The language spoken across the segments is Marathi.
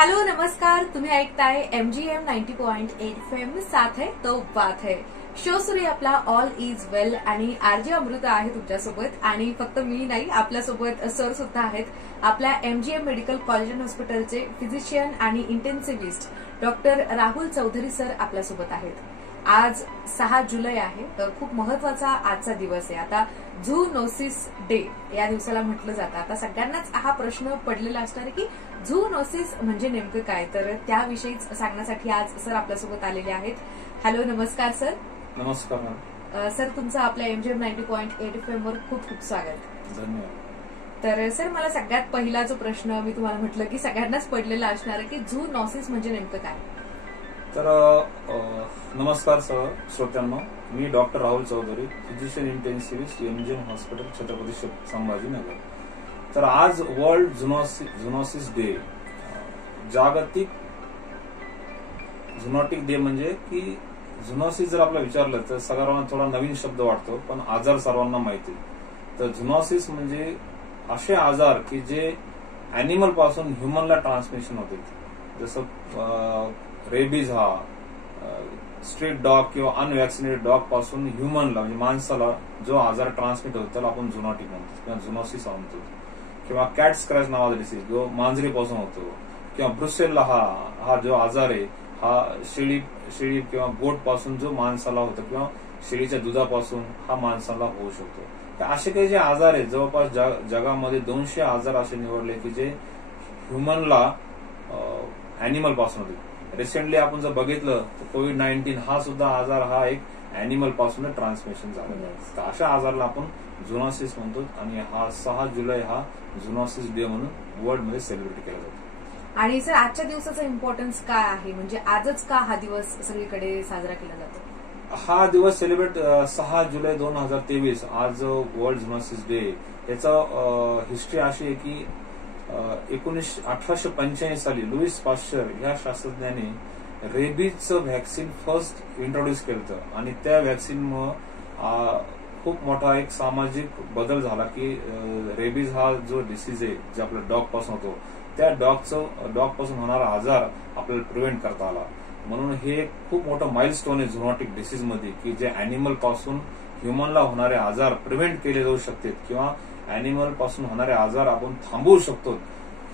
हेलो नमस्कार, तुम्ही ऐकताय MGM 90.8 FM साथ है तो बात है. शो सुरू आपला ऑल इज वेल आणि आरजे अमृता आहे तुमच्यासोबत. आणि फक्त मी नाही, आपल्यासोबत सर सुद्धा आहेत. आपल्या MGM मेडिकल कॉलेज अँड हॉस्पिटलचे फिजिशियन आणि intensivist doctor Rahul Chaudhari sir आपल्यासोबत आहेत. आज 6 जुलै आहे, तर खूप महत्वाचा आजचा दिवस आहे. आता झूनोसिस डे या दिवसाला म्हटलं जातं. आता सगळ्यांनाच हा प्रश्न पडलेला असणार आहे की झूनोसिस म्हणजे नेमकं काय, तर त्याविषयीच सांगण्यासाठी आज सर आपल्यासोबत आलेले आहेत. हॅलो, नमस्कार सर. नमस्कार सर, तुमचं आपल्या MGM 90.8 FM वर खूप खूप स्वागत. धन्यवाद. तर सर, मला सगळ्यात पहिला जो प्रश्न मी तुम्हाला म्हटलं की सगळ्यांनाच पडलेला असणार आहे की झूनोसिस म्हणजे नेमकं काय. तर नमस्कार श्रोत्यांनो, मी doctor Rahul Chaudhari, physician intensivist, MGM hospital, Chhatrapati Sambhajinagar. तर आज वर्ल्ड झुनोसिस डे, जागतिक झुनोटिक डे. म्हणजे की झुनोसिस जर आपल्याला विचारलं तर सगळ्यांना थोडा नवीन शब्द वाटतो, पण आजार सर्वांना माहिती. तर झुनोसिस म्हणजे असे आजार की जे अॅनिमल पासून ह्युमनला ट्रान्समिशन होते. जसं रेबीज हा स्ट्रीट डॉग किंवा अनवॅक्सिनेटेड डॉग पासून ह्युमनला म्हणजे माणसाला जो आजार ट्रान्समिट होतो त्याला आपण झुनोटिक म्हणतो किंवा झुनोसिस म्हणतो. किंवा कॅट स्क्रॅच नावाचा डिसीज जो मांजरीपासून होतो. किंवा ब्रुसेल्ला हा जो आजार आहे हा शेळी किंवा गोट पासून जो माणसाला होतो किंवा शेळीच्या दुधापासून हा माणसाला होऊ शकतो. तर असे काही जे आजार आहेत, जवळपास जगामध्ये 200 आजार असे निवडले की जे ह्युमनला अॅनिमल पासून होते. रिसेंटली आपण जर बघितलं तर कोविड-19 हा सुद्धा आजार हा एक अॅनिमल पासून ट्रान्समिशन झालेला आहे. तर अशा आजाराला आपण झुनोसिस म्हणतो आणि हा 6 जुलै हा झुनोसिस डे म्हणून वर्ल्ड मध्ये सेलिब्रेट केला जातो. आणि सर, आजच्या दिवसाचा इम्पॉर्टन्स काय आहे, म्हणजे आजच का हा दिवस सगळीकडे साजरा केला जातो. हा दिवस सेलिब्रेट 6 जुलै 2023 आज वर्ल्ड झुनोसिस डे. याचा हिस्ट्री अशी आहे की 1885 साली लुईस पाश्चर या शास्त्रज्ञाने रेबीजचं व्हॅक्सिन फर्स्ट इंट्रोड्यूस केलं आणि त्या व्हॅक्सिनमुळे खूप मोठा एक सामाजिक बदल झाला की रेबीज हा जो डिसीज आहे जे आपल्या डॉग पासून होतो त्या डॉग पासून होणारा आजार आपल्याला प्रिव्हेंट करता आला. म्हणून हे खूप मोठं माइलस्टोन आहे झुनोटिक डिसीज मध्ये की जे अॅनिमल पासून ह्युमनला होणारे आजार प्रिव्हेंट केले जाऊ शकतात किंवा अॅनिमल पासून होणारे आजार आपण थांबवू शकतो.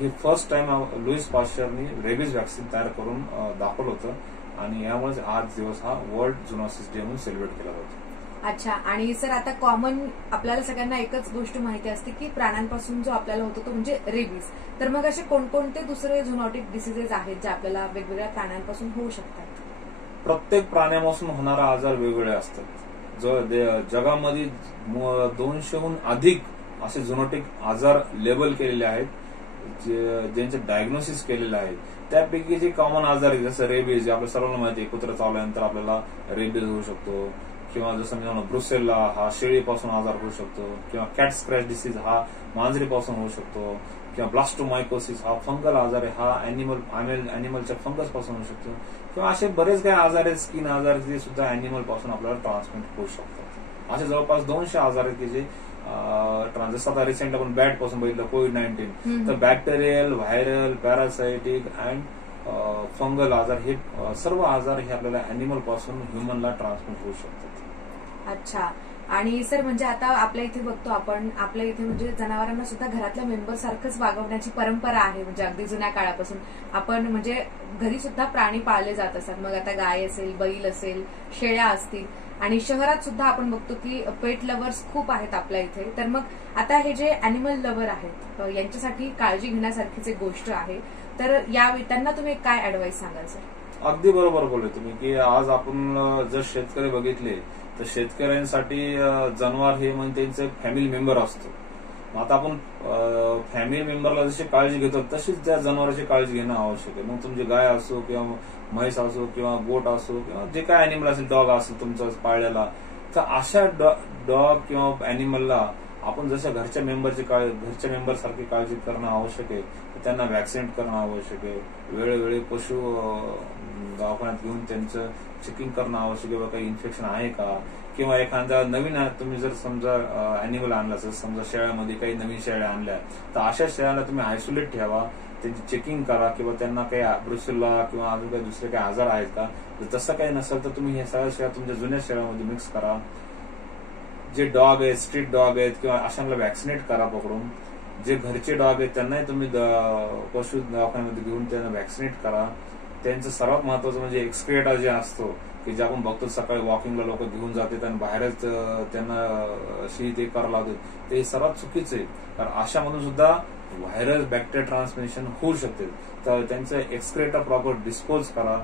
हे फर्स्ट टाइम लुईस पाश्चरनी रेबीज व्हॅक्सिन तयार करून दाखवलं होतं आणि यामुळे आज दिवस हा वर्ल्ड झुनोसिस डे म्हणून सेलिब्रेट केला जातो. अच्छा. आणि सर, आता कॉमन आपल्याला सगळ्यांना एकच गोष्ट माहिती असते की प्राण्यांपासून जो आपल्याला होतो तो म्हणजे रेबीज. तर मग असे कोणकोणते दुसरे झुनोटिक डिसीजेस आहेत जे आपल्याला वेगवेगळ्या प्राण्यांपासून होऊ शकतात. प्रत्येक प्राण्यापासून होणारा आजार वेगवेगळे असतात. जगामध्ये 200हून अधिक असे झुनोटिक आजार लेबल केलेले आहेत ज्यांचे डायग्नोसिस केलेले आहेत. त्यापैकी जे कॉमन आजार आहेत जसं रेबीज, आपल्या सर्वांना माहिती आहे कुत्रा चावल्यानंतर आपल्याला रेबीज होऊ शकतो. किंवा जसं मी म्हणतो ब्रुसेल्ला हा शेळीपासून आजार होऊ शकतो. किंवा कॅट स्क्रॅच डिसीज हा मांजरीपासून होऊ शकतो. किंवा ब्लास्टोमायकोसिस हा फंगल आजार आहे, हा अॅनिमलच्या फंगस पासून होऊ शकतो. किंवा असे बरेच काही आजार आहेत, स्किन आजार, जे सुद्धा अॅनिमल पासून आपल्याला ट्रान्समिट होऊ शकतात. असे जवळपास 200 आजार आहेत की जे जसं आता रिसेंटली आपण बॅट पासून बघितलं कोविड-19, तर bacterial, viral, parasitic and fungal आजार हे सर्व आजार हे आपल्याला अॅनिमल पासून ह्युमनला ट्रान्समिट होऊ शकतात. अच्छा. आणि सर, म्हणजे आता आपल्या इथे बघतो आपण, आपल्या इथे म्हणजे जनावरांना सुद्धा घरातल्या मेंबर सारखंच वागवण्याची परंपरा आहे. म्हणजे अगदी जुन्या काळापासून आपण म्हणजे घरी सुद्धा प्राणी पाळले जात असतात. मग आता गाय असेल, बैल असेल, शेळ्या असतील. आणि शहरात सुद्धा आपण बघतो की पेट लव्हर्स खूप आहेत आपल्या इथे. तर मग आता हे जे अॅनिमल लव्हर आहेत यांच्यासाठी काळजी घेण्यासारखीच एक गोष्ट आहे. तर त्यांना तुम्ही काय ऍडवाइस सांगाल सर. अगदी बरोबर बोलले तुम्ही की आज आपण जर शेतकरी बघितले तर शेतकऱ्यांसाठी जनावर हे म्हणजे त्यांचे फॅमिली मेंबर असतो. आता आपण फॅमिली मेंबरला जशी काळजी घेतो तशीच त्या जनावरांची काळजी घेणं आवश्यक आहे. मग तुमची गाय असो किंवा म्हैस असो किंवा गोट असो किंवा जे काय अॅनिमल असेल, डॉग असेल तुमचा पाळलेला, तर अशा डॉग किंवा अॅनिमलला आपण जशा घरच्या मेंबर सारखी काळजी करणं आवश्यक आहे. त्यांना व्हॅक्सिनेट करणं आवश्यक आहे. वेळोवेळी पशु दवाखान्यात घेऊन त्यांचं चेकिंग करणं आवश्यक आहे. काही इन्फेक्शन आहे का, किंवा एखादा नवीन तुम्ही जर समजा अॅनिमल आणला, समजा शेळ्यामध्ये काही नवीन शेळ्या आणल्या तर अशा शेळ्याला तुम्ही आयसोलेट ठेवा. त्यांची चेकिंग करा किंवा त्यांना काही ब्रुसेल्ला किंवा अजून काही दुसरे काही आजार आहेत का. जर तसं काही नसेल तर तुम्ही हे सगळ्या शेळ्या तुमच्या जुन्या शेळ्यामध्ये मिक्स करा. जे डॉग आहेत, स्ट्रीट डॉग आहेत किंवा अशांना वॅक्सिनेट करा पकडून. जे घरचे डॉग आहेत त्यांनाही तुम्ही पशु दवाखान्यामध्ये घेऊन त्यांना वॅक्सिनेट करा. त्यांचं सर्वात महत्वाचं म्हणजे एक्सक्रिएटा जे असतो की जे आपण बघतो सकाळी वॉकिंगला लोक घेऊन जातात आणि बाहेरच त्यांना शी ते करावं लागतात, ते सर्वात चुकीचं आहे. कारण अशामधून सुद्धा व्हायरल बॅक्टेरिया ट्रान्समिशन होऊ शकते. तर त्यांचं एक्सक्रिएटा प्रॉपर डिस्पोज करा.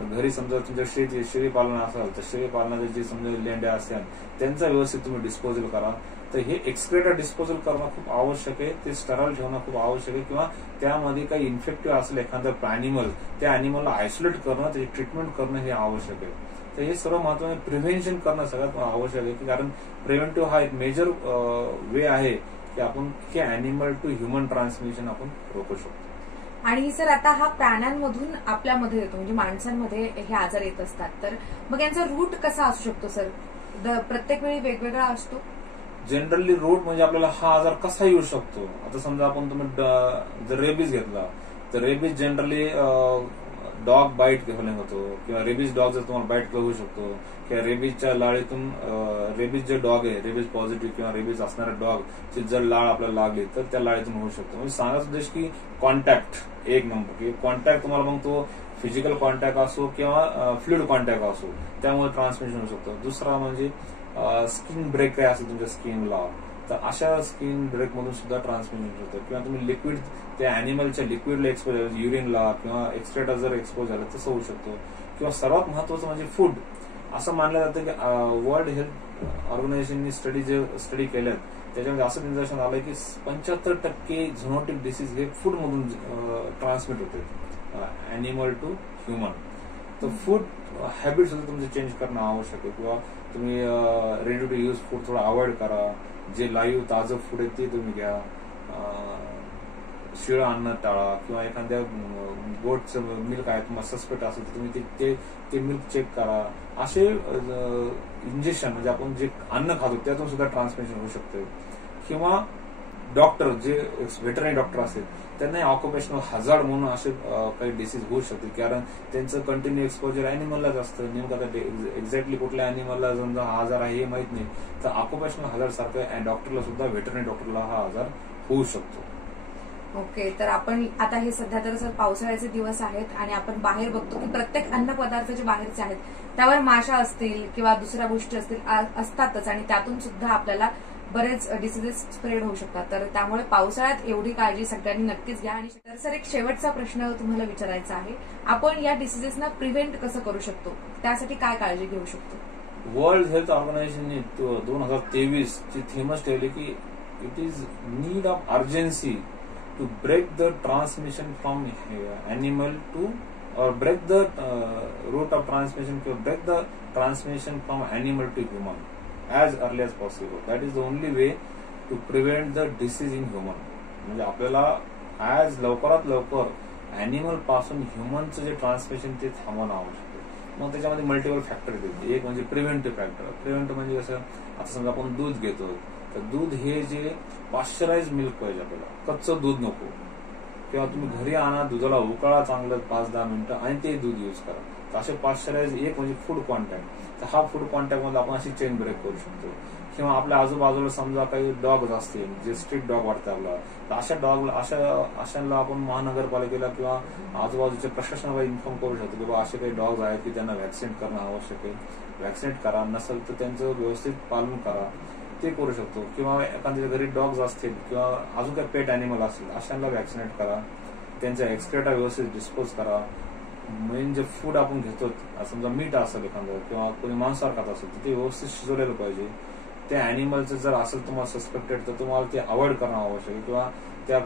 घरी समजा तुमच्या शेळी पालन असेल तर शेळी पालनाचे जे समजा लेंड्या असतात त्यांचा व्यवस्थित तुम्ही डिस्पोजल करा. तर हे एक्सक्रिएटा डिस्पोजल करणं खूप आवश्यक आहे. ते स्टराईल ठेवणं खूप आवश्यक आहे. किंवा त्यामध्ये काही इन्फेक्टिव्ह असेल एखादं अॅनिमल, त्या अॅनिमलला आयसोलेट करणं, त्याची ट्रीटमेंट करणं हे आवश्यक आहे. तर हे सर्व महत्वाचे प्रिव्हेन्शन करणं सगळ्यात आवश्यक आहे. कारण प्रिव्हेंटिव्ह हा एक मेजर वे आहे की आपण हे अॅनिमल टू ह्युमन ट्रान्समिशन आपण रोखू शकतो. आणि सर आता हा प्राण्यांमधून आपल्यामध्ये येतो, म्हणजे माणसांमध्ये हे आजार येत असतात, तर मग यांचा रूट कसा असू शकतो सर? प्रत्येक वेळी वेगवेगळा असतो? जनरली रूट म्हणजे आपल्याला हा आजार कसा येऊ शकतो. आता समजा आपण तुम्ही जर रेबीज घेतला तर रेबीज जनरली डॉग बाईट घेऊन होतो किंवा रेबीज डॉग जर तुम्हाला बाईट होऊ शकतो किंवा रेबीजच्या लाळेतून रेबीज जे डॉग आहे, रेबीज पॉझिटिव्ह किंवा रेबीज असणारे डॉग ची जर लाळ आपल्याला लागली तर त्या लाळेतून होऊ शकतो. म्हणजे सांगायचा उद्देश की कॉन्टॅक्ट एक नंबर, की कॉन्टॅक्ट तुम्हाला मग तो फिजिकल कॉन्टॅक्ट असो किंवा फ्लुइड कॉन्टॅक्ट असो त्यामुळे ट्रान्समिशन होऊ शकतो. दुसरा म्हणजे स्किन ब्रेक काय असेल तुमच्या स्किनला, तर अशा स्किन ब्रेक मधून सुद्धा ट्रान्समिशन होतं. किंवा तुम्ही लिक्विड त्या अॅनिमलच्या लिक्विडला एक्सपोज झालं, युरिनला किंवा एक्सक्रेटा जर एक्सपोज झालं तसं होऊ शकतो. किंवा सर्वात महत्वाचं म्हणजे फूड. असं मानलं जातं की वर्ल्ड हेल्थ ऑर्गनायझेशननी स्टडी केल्यात त्याच्यामध्ये असं निदर्शन आलंय की 75% झोनोटिक डिसीज हे फूड मधून ट्रान्समिट होते, अॅनिमल टू ह्युमन. तर फूड हॅबिट सुद्धा तुमचं चेंज करणं आवश्यक आहे. किंवा तुम्ही रेडी टू यूज फूड थोडं अवॉइड करा. जे लाईव्ह ताजं फूड आहे ते तुम्ही घ्या. शिळं अन्न टाळा. किंवा एखाद्या गोटचं मिल्क आहे तुम्हाला सस्पेक्ट असेल तर तुम्ही ते मिल्क चेक करा. असे इंजेक्शन म्हणजे आपण जे अन्न खातो त्यातून सुद्धा ट्रान्समिशन होऊ शकते. किंवा डॉक्टर जे व्हेटरनरी डॉक्टर असतील त्यांना ऑक्युपेशनल हजार्ड म्हणून असे काही डिसीज होऊ शकते. कारण त्यांचं कंटिन्यू एक्सपोजर अॅनिमललाच असतं. नेमकं आता एक्झॅक्टली कुठल्या अॅनिमलला समजा हा आजार आहे हे माहित नाही, तर ऑक्युपेशनल हजार्ड सारखं डॉक्टरला सुद्धा व्हेटरनरी डॉक्टरला हा आजार होऊ शकतो. ओके, तर आपण आता हे सध्या तर सर पावसाळ्याचे दिवस आहेत आणि आपण बाहेर बघतो की प्रत्येक अन्न पदार्थ जे बाहेरचे आहेत त्यावर माशा असतील किंवा दुसऱ्या गोष्टी असतील असतातच आणि त्यातून सुद्धा आपल्याला बरेच डिसीजेस स्प्रेड होऊ शकतात. तर त्यामुळे पावसाळ्यात एवढी काळजी सगळ्यांनी नक्कीच घ्या. आणि तर सर एक शेवटचा प्रश्न तुम्हाला विचारायचा आहे, आपण या डिसीजेसना प्रिव्हेंट कसं करू शकतो, त्यासाठी काय काळजी घेऊ शकतो? वर्ल्ड हेल्थ ऑर्गनायझेशनने 2023 ची थीमच ठेवली की it is need of urgency to break the transmission from animal to or break the route of transmission to break the transmission from animal to human as early as possible. That is the only way to prevent the disease in human. म्हणजे आपल्याला आज लवकरात लवकर अॅनिमल पासून ह्युमनचं जे ट्रान्समिशन ते थांबवणं आवश्यक आहे. मग त्याच्यामध्ये मल्टिपल फॅक्टर येते. एक म्हणजे प्रिव्हेंटिव्ह फॅक्टर. प्रिव्हेंटिव्ह म्हणजे कसं, आता समजा आपण दूध घेतो तर दूध हे जे पाश्चराइज मिल्क पाहिजे आपल्याला, कच्चं दूध नको. किंवा तुम्ही घरी आणा, दुधाला उकाळा चांगलं 5-10 मिनिटं आणि ते दूध यूज करा. तर असे पाश्चराइज एक म्हणजे फूड कॉन्टॅक्ट. तर हा फूड कॉन्टॅक्ट मध्ये आपण अशी चेन ब्रेक करू शकतो. किंवा आपल्या आजूबाजूला समजा काही डॉग असतील जे स्ट्रीट डॉग वाटतं आपल्याला, तर अशा डॉगला अशांना आपण महानगरपालिकेला किंवा आजूबाजूच्या प्रशासनाला इन्फॉर्म करू शकतो की बाबा असे काही डॉग आहेत की त्यांना व्हॅक्सिनेट करणं आवश्यक आहे. व्हॅक्सिनेट करा, नसेल तर त्यांचं व्यवस्थित पालन करा, ते करू शकतो. किंवा एखाद्या घरी डॉग्स असतील किंवा अजून काही पेट अॅनिमल असतील अशांना व्हॅक्सिनेट करा. त्यांचा एक्सक्रेटा व्यवस्थित डिस्पोज करा. मेन जे फूड आपण घेतो, समजा मीठ असेल एखादं किंवा कोणी मांसाहार खात असेल तर ते व्यवस्थित शिजवलेलं पाहिजे. त्या अॅनिमलचं जर असेल तुम्हाला सस्पेक्टेड तर तुम्हाला ते अवॉइड करणं आवश्यक आहे. किंवा त्या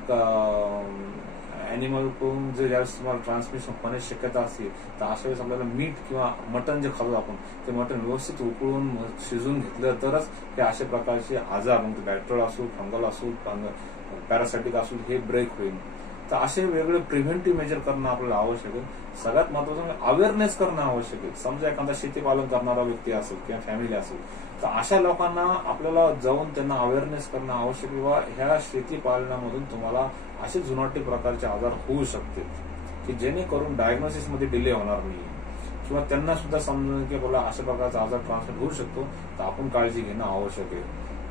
अॅनिमल कडून जर ज्यावेळेस तुम्हाला ट्रान्समिशन होण्याची शक्यता असेल तर अशा वेळेस आपल्याला मीठ किंवा मटण जे खातो आपण ते मटण व्यवस्थित उकळून शिजून घेतलं तरच हे अशा प्रकारचे आजार म्हणजे बॅक्टेरियल असू, फंगल असू, पॅरासायटिक असू हे ब्रेक होईल. तर असे वेगवेगळे प्रिव्हेंटिव्ह मेजर करणं आपल्याला आवश्यक आहे. सगळ्यात महत्वाचं अवेअरनेस करणं आवश्यक आहे. समजा एखादा शेतीपालन करणारा व्यक्ती असेल किंवा फॅमिली असेल तर अशा लोकांना आपल्याला जाऊन त्यांना अवेअरनेस करणं आवश्यक आहे. ह्या शेतीपालनामधून तुम्हाला असे जुनाटी प्रकारचे आजार होऊ शकते की जेणेकरून डायग्नोसिस मध्ये डिले होणार नाही किंवा त्यांना सुद्धा समजून की बोला अशा प्रकारचा आजार ट्रान्समिट होऊ शकतो तर आपण काळजी घेणं आवश्यक आहे.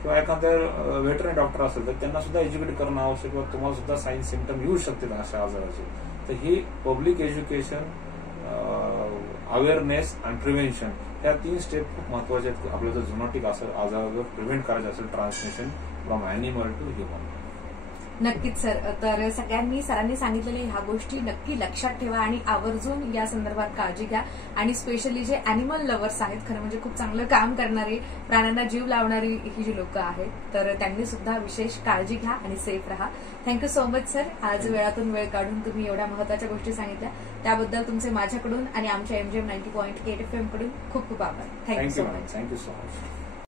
किंवा एखाद्या वेटरनरी डॉक्टर असेल तर त्यांना सुद्धा एज्युकेट करणं आवश्यक किंवा तुम्हाला सुद्धा साईन सिम्पटम येऊ शकतील अशा आजाराचे. तर ही पब्लिक एज्युकेशन, अवेअरनेस आणि प्रिव्हेन्शन या 3 स्टेप खूप महत्वाचे आहेत. आपल्याला जर झुनोटिक आजार प्रिव्हेंट करायचं असेल transmission from animal to human. नक्कीच सर. तर सरांनी सांगितलेल्या ह्या गोष्टी नक्की लक्षात ठेवा आणि आवर्जून या संदर्भात काळजी घ्या. आणि स्पेशली जे अॅनिमल लव्हर्स आहेत, खरं म्हणजे खूप चांगलं काम करणारी, प्राण्यांना जीव लावणारी ही जी लोक आहेत, तर त्यांनी सुद्धा विशेष काळजी घ्या आणि सेफ राहा. Thank you so much sir. आज वेळातून वेळ काढून तुम्ही एवढ्या महत्वाच्या गोष्टी सांगितल्या त्याबद्दल तुमचे माझ्याकडून आणि आमच्या MGM 90.8 FM कडून खूप खूप आभार. Thank you so much. Thank you so much.